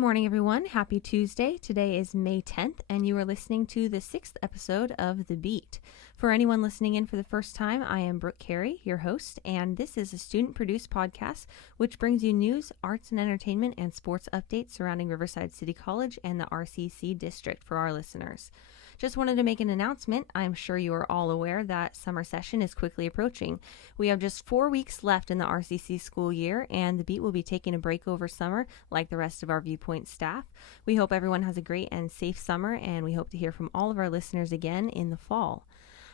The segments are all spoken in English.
morning, everyone. Happy Tuesday. Today is May 10th, and you are listening to the 6th episode of The Beat. For anyone listening in for the first time, I am Brooke Carey, your host, and this is a student-produced podcast which brings you news, arts and entertainment, and sports updates surrounding Riverside City College and the RCC district for our listeners. Just wanted to make an announcement. I'm sure you are all aware that summer session is quickly approaching. We have just 4 weeks left in the RCC school year, and the Beat will be taking a break over summer like the rest of our Viewpoint staff. We hope everyone has a great and safe summer, and we hope to hear from all of our listeners again in the fall.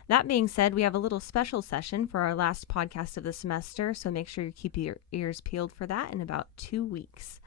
That being said, we have a little special session for our last podcast of the semester, so make sure you keep your ears peeled for that in about 2 weeks.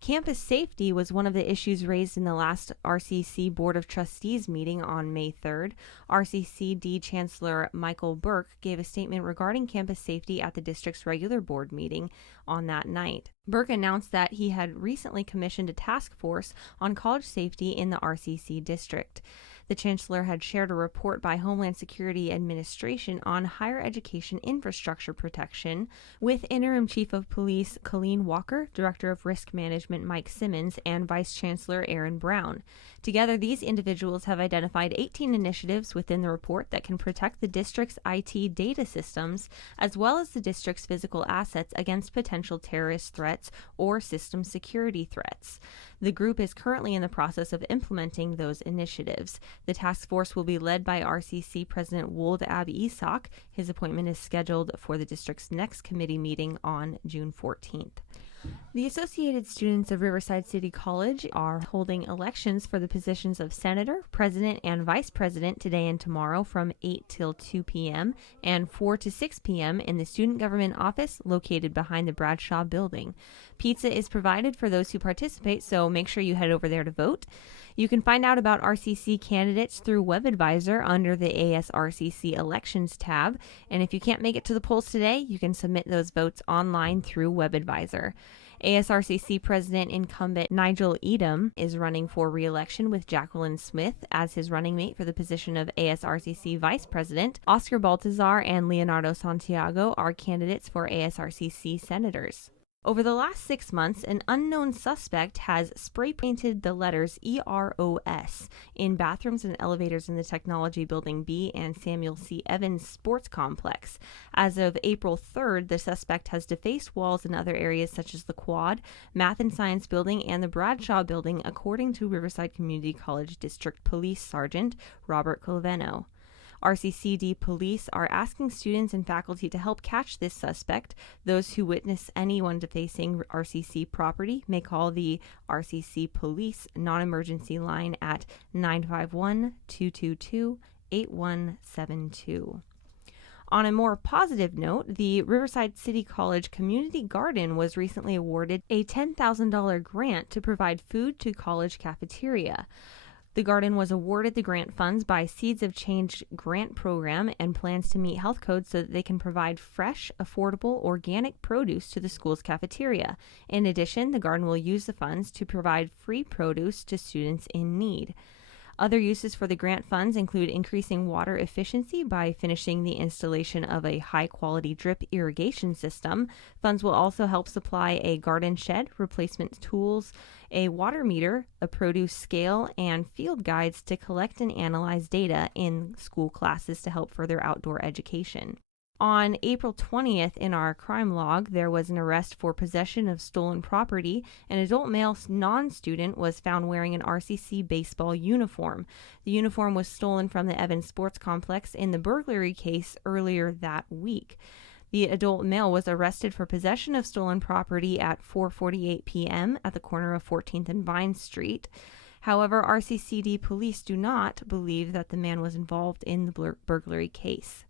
Campus safety was one of the issues raised in the last RCC Board of Trustees meeting on May 3rd. RCCD Chancellor Michael Burke gave a statement regarding campus safety at the district's regular board meeting on that night. Burke announced that he had recently commissioned a task force on college safety in the RCC district. The Chancellor had shared a report by Homeland Security Administration on higher education infrastructure protection with Interim Chief of Police Colleen Walker, Director of Risk Management Mike Simmons, and Vice Chancellor Aaron Brown. Together, these individuals have identified 18 initiatives within the report that can protect the district's IT data systems as well as the district's physical assets against potential terrorist threats or system security threats. The group is currently in the process of implementing those initiatives. The task force will be led by RCC President Wold Ab Isak. His appointment is scheduled for the district's next committee meeting on June 14th. The Associated Students of Riverside City College are holding elections for the positions of Senator, President, and Vice President today and tomorrow from 8 till 2 p.m. and 4 to 6 p.m. in the Student Government Office located behind the Bradshaw Building. Pizza is provided for those who participate, so make sure you head over there to vote. You can find out about RCC candidates through WebAdvisor under the ASRCC Elections tab, and if you can't make it to the polls today, you can submit those votes online through WebAdvisor. ASRCC President incumbent Nigel Edom is running for re-election with Jacqueline Smith as his running mate for the position of ASRCC Vice President. Oscar Baltazar and Leonardo Santiago are candidates for ASRCC Senators. Over the last 6 months, an unknown suspect has spray-painted the letters EROS in bathrooms and elevators in the Technology Building B and Samuel C. Evans Sports Complex. As of April 3rd, the suspect has defaced walls in other areas such as the Quad, Math and Science Building, and the Bradshaw Building, according to Riverside Community College District Police Sergeant Robert Colaveno. RCCD police are asking students and faculty to help catch this suspect. Those who witness anyone defacing RCC property may call the RCC Police non-emergency line at 951-222-8172. On a more positive note, the Riverside City College Community Garden was recently awarded a $10,000 grant to provide food to college cafeteria. The garden was awarded the grant funds by Seeds of Change grant program and plans to meet health codes so that they can provide fresh, affordable, organic produce to the school's cafeteria. In addition, the garden will use the funds to provide free produce to students in need. Other uses for the grant funds include increasing water efficiency by finishing the installation of a high-quality drip irrigation system. Funds will also help supply a garden shed, replacement tools, a water meter, a produce scale, and field guides to collect and analyze data in school classes to help further outdoor education. On April 20th, in our crime log, there was an arrest for possession of stolen property. An adult male non-student was found wearing an RCC baseball uniform. The uniform was stolen from the Evans Sports Complex in the burglary case earlier that week. The adult male was arrested for possession of stolen property at 4:48 p.m. at the corner of 14th and Vine Street. However, RCCD police do not believe that the man was involved in the burglary case.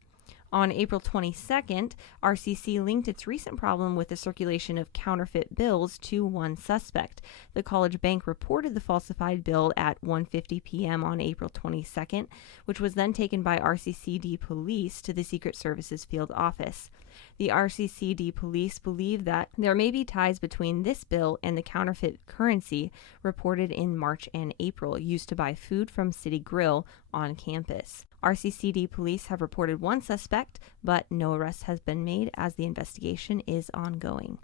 On April 22nd, RCC linked its recent problem with the circulation of counterfeit bills to one suspect. The college bank reported the falsified bill at 1:50 p.m. on April 22nd, which was then taken by RCCD police to the Secret Services field office. The RCCD police believe that there may be ties between this bill and the counterfeit currency reported in March and April used to buy food from City Grill on campus. RCCD police have reported one suspect, but no arrest has been made as the investigation is ongoing.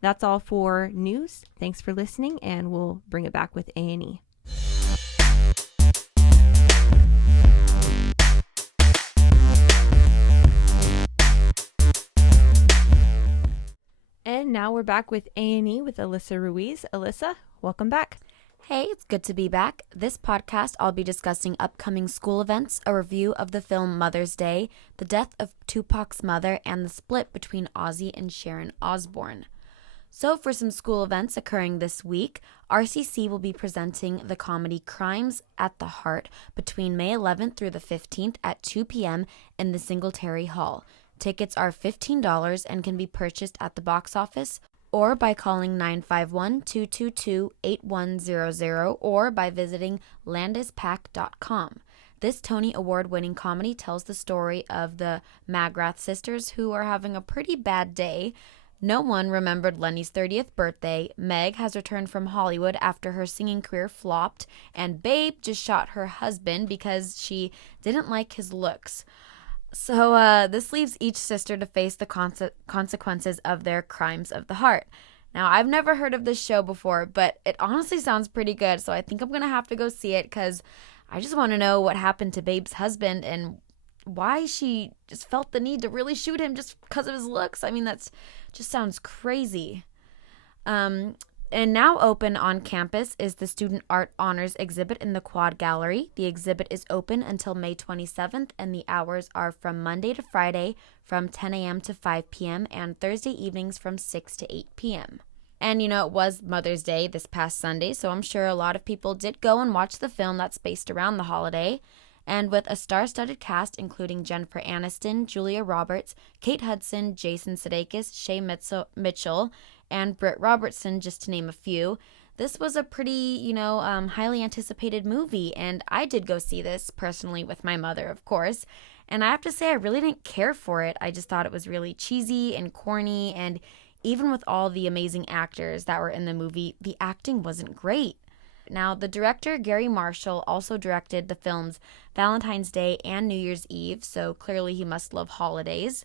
That's all for news. Thanks for listening, and we'll bring it back with A&E. And now we're back with A&E with Alyssa Ruiz. Alyssa, welcome back. Hey, it's good to be back. This podcast, I'll be discussing upcoming school events, a review of the film Mother's Day, the death of Tupac's mother, and the split between Ozzy and Sharon Osbourne. So for some school events occurring this week, RCC will be presenting the comedy Crimes at the Heart between May 11th through the 15th at 2 p.m. in the Singletary Hall. Tickets are $15 and can be purchased at the box office or by calling 951-222-8100 or by visiting landispack.com. This Tony Award-winning comedy tells the story of the McGrath sisters who are having a pretty bad day. No one remembered Lenny's 30th birthday, Meg has returned from Hollywood after her singing career flopped, and Babe just shot her husband because she didn't like his looks. So this leaves each sister to face the consequences of their crimes of the heart. Now, I've never heard of this show before, but it honestly sounds pretty good, so I think I'm going to have to go see it because I just want to know what happened to Babe's husband and why she just felt the need to really shoot him just because of his looks. I mean, that's just sounds crazy. And now open on campus is the Student Art Honors exhibit in the Quad Gallery. The exhibit is open until May 27th, and the hours are from Monday to Friday from 10 a.m. to 5 p.m. and Thursday evenings from 6 to 8 p.m. And, you know, it was Mother's Day this past Sunday, so I'm sure a lot of people did go and watch the film that's based around the holiday. And with a star-studded cast including Jennifer Aniston, Julia Roberts, Kate Hudson, Jason Sudeikis, Shay Mitchell, and Britt Robertson, just to name a few, this was a pretty, highly anticipated movie, and I did go see this personally with my mother, of course. And I have to say, I really didn't care for it. I just thought it was really cheesy and corny, and even with all the amazing actors that were in the movie, the acting wasn't great. Now, the director, Gary Marshall, also directed the films Valentine's Day and New Year's Eve, so clearly he must love holidays.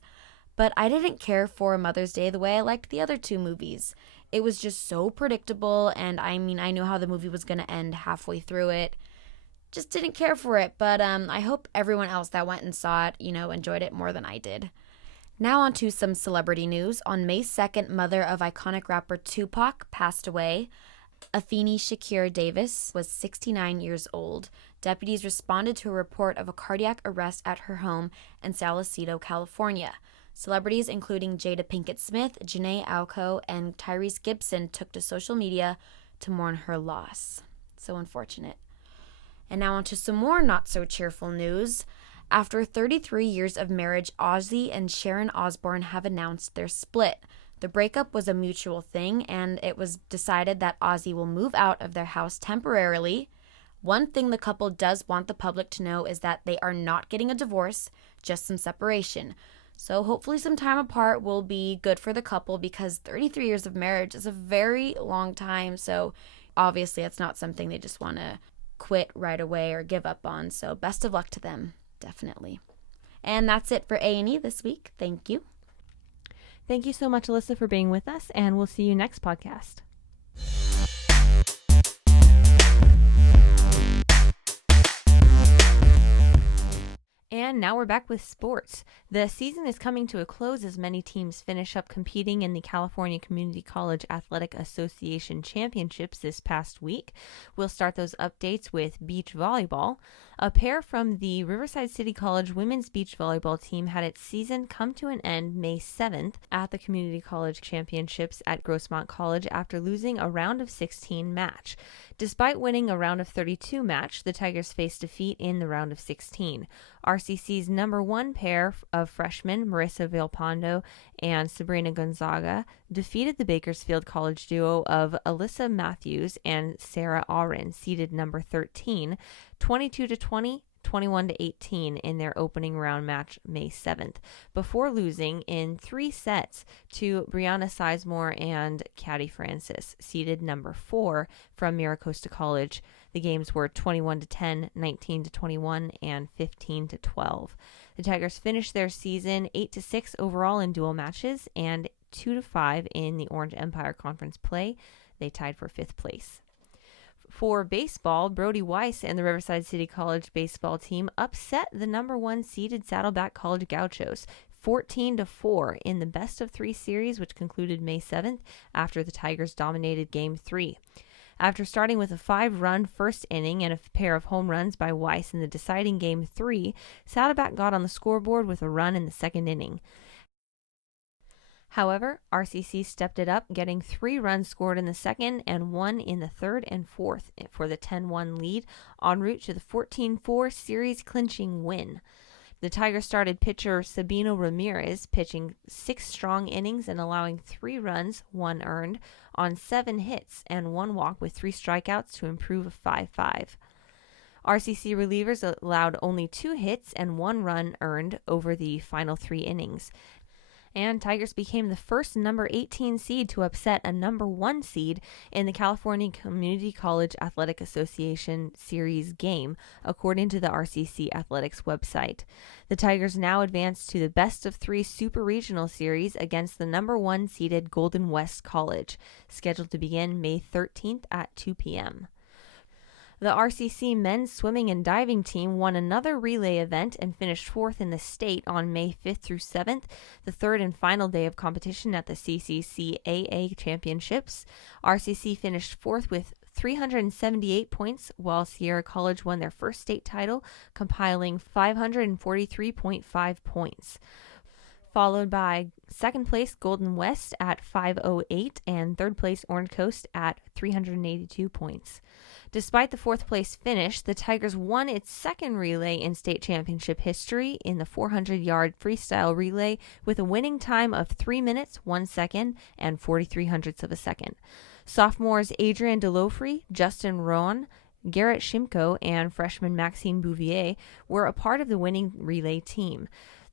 But I didn't care for Mother's Day the way I liked the other two movies. It was just so predictable, and I mean, I knew how the movie was going to end halfway through it. Just didn't care for it, but I hope everyone else that went and saw it, enjoyed it more than I did. Now on to some celebrity news. On May 2nd, mother of iconic rapper Tupac passed away. Afeni Shakir Davis was 69 years old. Deputies responded to a report of a cardiac arrest at her home in Salcedo, California. Celebrities including Jada Pinkett Smith, Jhené Aiko, and Tyrese Gibson took to social media to mourn her loss. So unfortunate. And now on to some more not-so-cheerful news. After 33 years of marriage, Ozzy and Sharon Osbourne have announced their split. The breakup was a mutual thing, and it was decided that Ozzy will move out of their house temporarily. One thing the couple does want the public to know is that they are not getting a divorce, just some separation. So hopefully some time apart will be good for the couple because 33 years of marriage is a very long time. So obviously it's not something they just want to quit right away or give up on. So best of luck to them, definitely. And that's it for A&E this week. Thank you. Thank you so much, Alyssa, for being with us, and we'll see you next podcast. And now we're back with sports. The season is coming to a close as many teams finish up competing in the California Community College Athletic Association Championships this past week. We'll start those updates with beach volleyball. A pair from the Riverside City College women's beach volleyball team had its season come to an end May 7th at the Community College Championships at Grossmont College after losing a round of 16 match. Despite winning a round of 32 match, the Tigers faced defeat in the round of 16. RCC's number one pair of freshmen, Marissa Villalpando and Sabrina Gonzaga, defeated the Bakersfield College duo of Alyssa Matthews and Sarah Auren, seeded number 13, 22-20, 21-18 in their opening round match May 7th, before losing in 3 sets to Brianna Sizemore and Caddy Francis, seeded number 4 from Miracosta College. The games were 21-10, 19-21, and 15-12. The Tigers finished their season 8-6 overall in dual matches and 2-5 in the Orange Empire Conference play. They tied for 5th place. For baseball, Brody Weiss and the Riverside City College baseball team upset the number 1 seeded Saddleback College Gauchos 14-4 in the best-of-3 series, which concluded May 7th after the Tigers dominated Game 3. After starting with a 5-run first inning and a pair of home runs by Weiss in the deciding Game 3, Saddleback got on the scoreboard with a run in the second inning. However, RCC stepped it up, getting 3 runs scored in the second and 1 in the third and fourth for the 10-1 lead, en route to the 14-4 series-clinching win. The Tigers started pitcher Sabino Ramirez, pitching 6 strong innings and allowing 3 runs, 1 earned, on 7 hits and 1 walk with 3 strikeouts to improve a 5-5. RCC relievers allowed only 2 hits and 1 run earned over the final 3 innings. And Tigers became the first number 18 seed to upset a number 1 seed in the California Community College Athletic Association Series game, according to the RCC Athletics website. The Tigers now advance to the best-of-3 Super Regional Series against the number 1 seeded Golden West College, scheduled to begin May 13th at 2 p.m. The RCC men's swimming and diving team won another relay event and finished 4th in the state on May 5th through 7th, the third and final day of competition at the CCCAA Championships. RCC finished 4th with 378 points, while Sierra College won their first state title, compiling 543.5 points. Followed by second place Golden West at 508 and third place Orange Coast at 382 points. Despite the 4th place finish, the Tigers won its second relay in state championship history in the 400-yard freestyle relay with a winning time of 3 minutes, 1 second, and 43 hundredths of a second. Sophomores Adrian Delofrey, Justin Rowan, Garrett Shimko, and freshman Maxime Bouvier were a part of the winning relay team.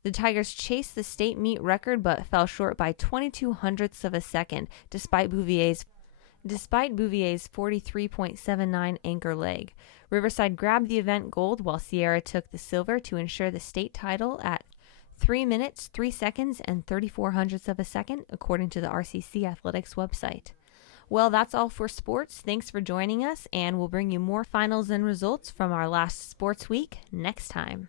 The Tigers chased the state meet record but fell short by 22 hundredths of a second, despite Bouvier's 43.79 anchor leg. Riverside grabbed the event gold while Sierra took the silver to ensure the state title at 3 minutes, 3 seconds, and 34 hundredths of a second, according to the RCC Athletics website. Well, that's all for sports. Thanks for joining us, and we'll bring you more finals and results from our last sports week next time.